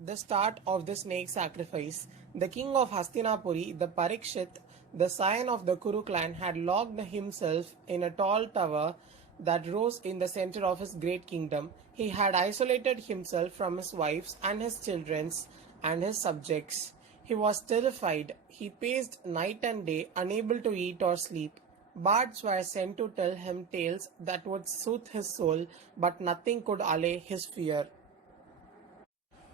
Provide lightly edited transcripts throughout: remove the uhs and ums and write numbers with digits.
The start of the snake sacrifice. The king of Hastinapuri, the Parikshit, the scion of the Kuru clan, had locked himself in a tall tower that rose in the center of his great kingdom. He had isolated himself from his wives and his children and his subjects. He was terrified. He paced night and day, unable to eat or sleep. Bards were sent to tell him tales that would soothe his soul, but nothing could allay his fear.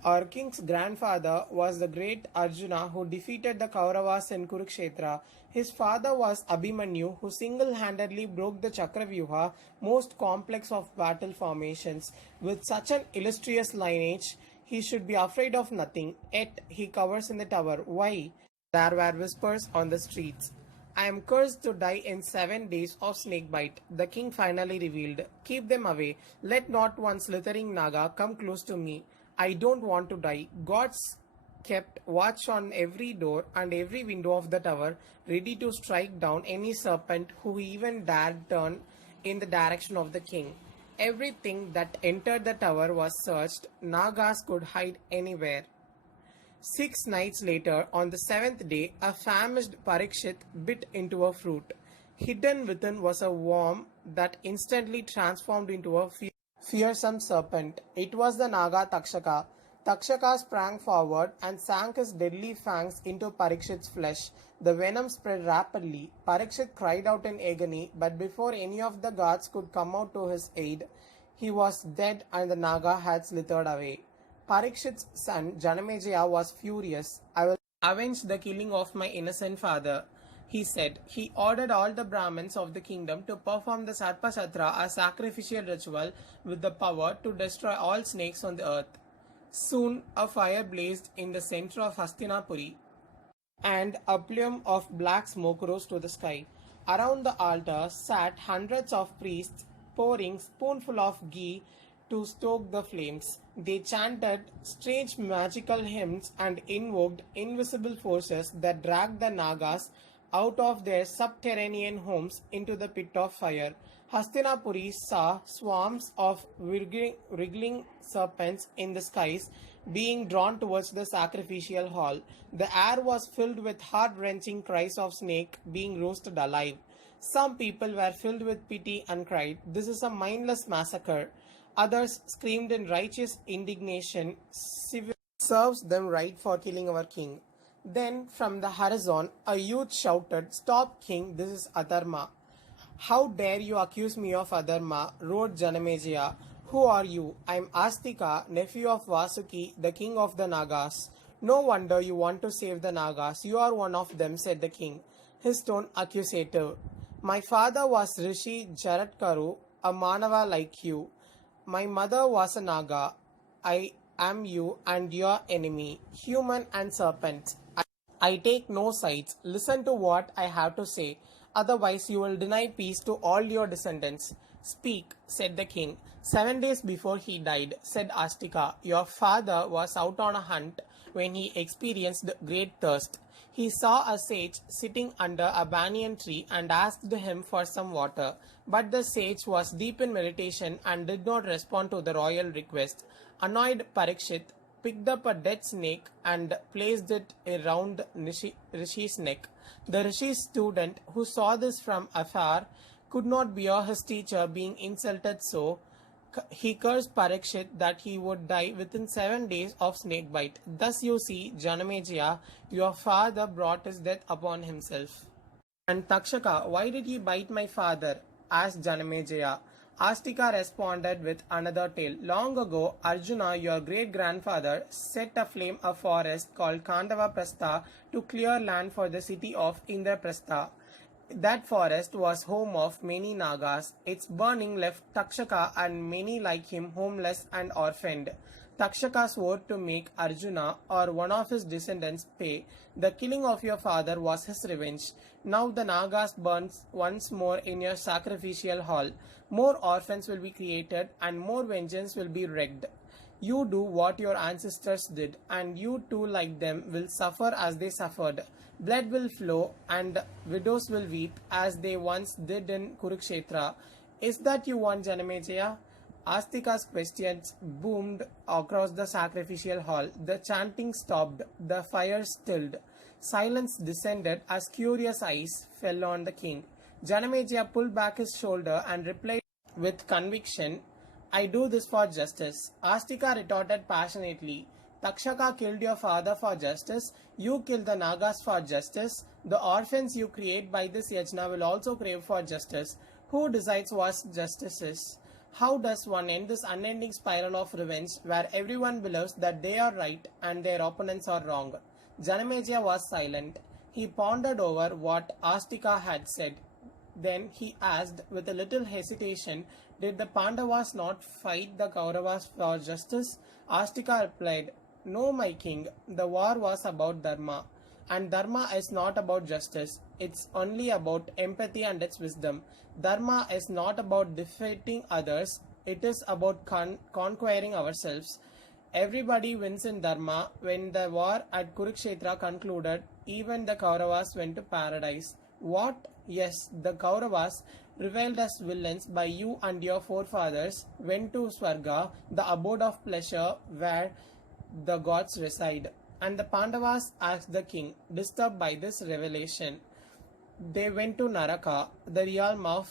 Our king's grandfather was the great Arjuna who defeated the Kauravas in Kurukshetra. His father was Abhimanyu who single-handedly broke the Chakravyuha, most complex of battle formations. With such an illustrious lineage, he should be afraid of nothing, yet he cowers in the tower. Why? There were whispers on the streets. I am cursed to die in 7 days of snakebite, the king finally revealed. Keep them away. Let not one slithering naga come close to me. I don't want to die. Gods kept watch on every door and every window of the tower, ready to strike down any serpent who even dared turn in the direction of the king. Everything that entered the tower was searched. Nagas could hide anywhere. 6 nights later, on the 7th day, a famished Parikshit bit into a fruit. Hidden within was a worm that instantly transformed into a fearsome serpent. It was the Naga Takshaka. Takshaka sprang forward and sank his deadly fangs into Parikshit's flesh. The venom spread rapidly. Parikshit cried out in agony, but before any of the guards could come out to his aid, he was dead and the Naga had slithered away. Parikshit's son Janamejaya was furious. I will avenge the killing of my innocent father, he said. He ordered all the Brahmins of the kingdom to perform the Sarpachatra, a sacrificial ritual with the power to destroy all snakes on the earth. Soon a fire blazed in the center of Hastinapuri, and a plume of black smoke rose to the sky. Around the altar sat hundreds of priests, pouring spoonful of ghee to stoke the flames. They chanted strange magical hymns and invoked invisible forces that dragged the Nagas out of their subterranean homes into the pit of fire. Hastinapuri saw swarms of wriggling serpents in the skies being drawn towards the sacrificial hall. The air was filled with heart-wrenching cries of snake being roasted alive. Some people were filled with pity and cried, "This is a mindless massacre." Others screamed in righteous indignation, "Serves them right for killing our king." Then, from the horizon, a youth shouted, "Stop, king, this is Adharma." "How dare you accuse me of Adharma?" roared Janamejaya. "Who are you?" "I am Astika, nephew of Vasuki, the king of the Nagas." "No wonder you want to save the Nagas. You are one of them," said the king, his tone accusative. "My father was Rishi Jaratkaru, a Manava like you. My mother was a Naga. I am you and your enemy, human and serpent. I take no sides. Listen to what I have to say. Otherwise you will deny peace to all your descendants." "Speak," said the king. 7 days before he died," said Astika, "your father was out on a hunt when he experienced great thirst. He saw a sage sitting under a banyan tree and asked him for some water. But the sage was deep in meditation and did not respond to the royal request. Annoyed, Parikshit picked up a dead snake and placed it around Rishi's neck. The Rishi's student, who saw this from afar, could not bear his teacher being insulted, so he cursed Parikshit that he would die within 7 days of snakebite. Thus you see, Janamejaya, your father brought his death upon himself." "And Takshaka, why did he bite my father?" asked Janamejaya. Astika responded with another tale. "Long ago, Arjuna, your great-grandfather, set aflame a forest called Kandava Prastha to clear land for the city of Indraprastha. That forest was home of many Nagas. Its burning left Takshaka and many like him homeless and orphaned. Takshaka swore to make Arjuna or one of his descendants pay. The killing of your father was his revenge. Now the Nagas burn once more in your sacrificial hall. More orphans will be created and more vengeance will be wreaked. You do what your ancestors did, and you too, like them, will suffer as they suffered. Blood will flow, and widows will weep as they once did in Kurukshetra. Is that you want, Janamejaya?" Astika's questions boomed across the sacrificial hall. The chanting stopped, the fire stilled. Silence descended as curious eyes fell on the king. Janamejaya pulled back his shoulder and replied with conviction, I do this for justice. Astika retorted passionately, Takshaka killed your father for justice, you killed the Nagas for justice, the orphans you create by this yajna will also crave for justice. Who decides what justice is? How does one end this unending spiral of revenge where everyone believes that they are right and their opponents are wrong? Janamejaya was silent. He pondered over what Astika had said. Then he asked with a little hesitation, did the Pandavas not fight the Kauravas for justice? Astika replied, no, my king, the war was about dharma. And dharma is not about justice, it's only about empathy and its wisdom. Dharma is not about defeating others, it is about conquering ourselves. Everybody wins in dharma. When the war at Kurukshetra concluded, even the Kauravas went to paradise. What? Yes, the Kauravas, revealed as villains by you and your forefathers, went to Swarga, the abode of pleasure where the gods reside. And the Pandavas asked the king, disturbed by this revelation. They went to Naraka, the realm of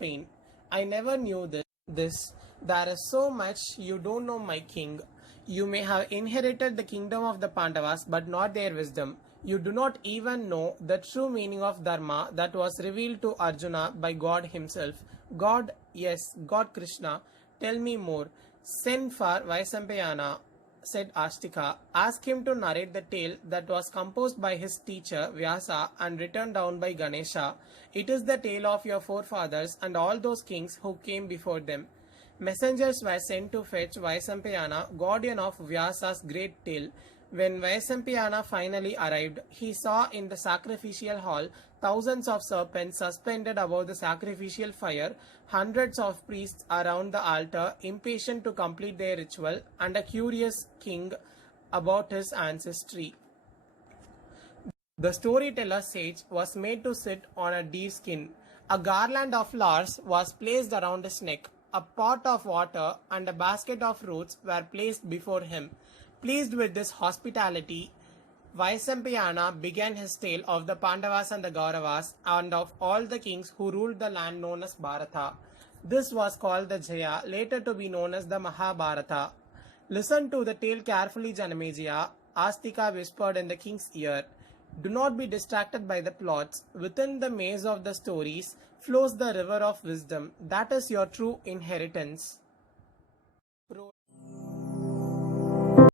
pain. I never knew this. There is so much you don't know, my king. You may have inherited the kingdom of the Pandavas, but not their wisdom. You do not even know the true meaning of Dharma that was revealed to Arjuna by God himself. God, yes, God Krishna. Tell me more. Send for Vaisampayana, said Astika. Ask him to narrate the tale that was composed by his teacher Vyasa and written down by Ganesha. It is the tale of your forefathers and all those kings who came before them. Messengers were sent to fetch Vaisampayana, guardian of Vyasa's great tale. When Vaisampayana finally arrived, he saw in the sacrificial hall thousands of serpents suspended above the sacrificial fire, hundreds of priests around the altar impatient to complete their ritual, and a curious king about his ancestry. The storyteller sage was made to sit on a deer skin. A garland of flowers was placed around his neck. A pot of water and a basket of fruits were placed before him. Pleased with this hospitality, Vaisampayana began his tale of the Pandavas and the Kauravas and of all the kings who ruled the land known as Bharata. This was called the Jaya, later to be known as the Mahabharata. Listen to the tale carefully, Janamejaya, Astika whispered in the king's ear. Do not be distracted by the plots. Within the maze of the stories flows the river of wisdom. That is your true inheritance.